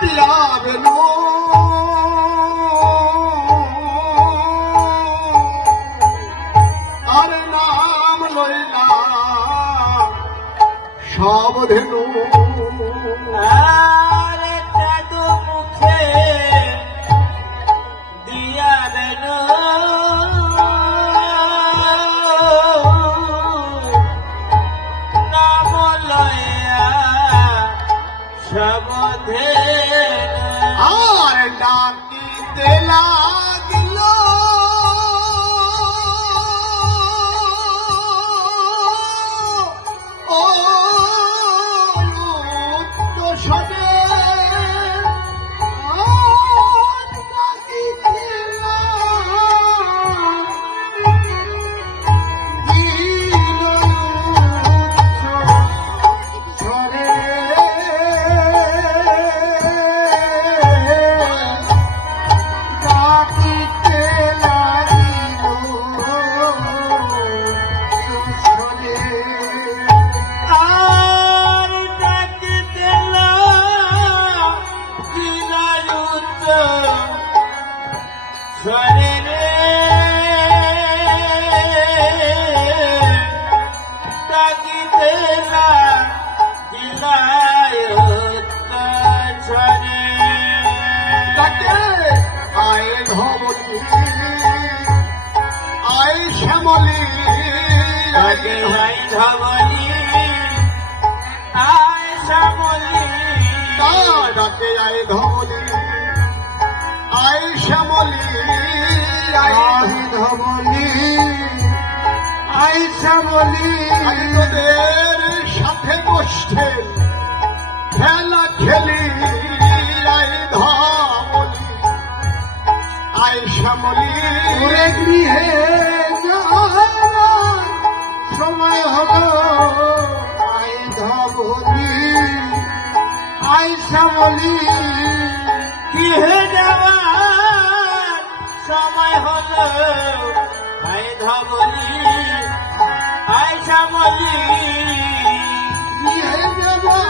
পিয়া বেনু আর নাম লইলা সব ধেনু আরে চাঁদু মুখে দিয়া দেন নাম লয়া সবধে আর ডাকিতে লাগিল ও সবে আর ডাকিতে লাগিল স্বরে রে ডাকিতে লাগিল স্বরে তাকে আয় ধবলি আয় শ্যামলি আগে ভাই ধবলি আয় শ্যামলি ডাকে আয় ধবলি আয় শ্যামলি আয় ধবলি আয় শ্যামলি তোদের সাথে বসছে খেলা খেলি আয় ধবলি আয় শ্যামলি ওরে গৃহে যাওয়ার সময় হলো আয় ধবলি আয় শ্যামলি গৃহে যাওয়ার সময় হলো আয় ধবলি আয় শ্যামলি গৃহে যাওয়ার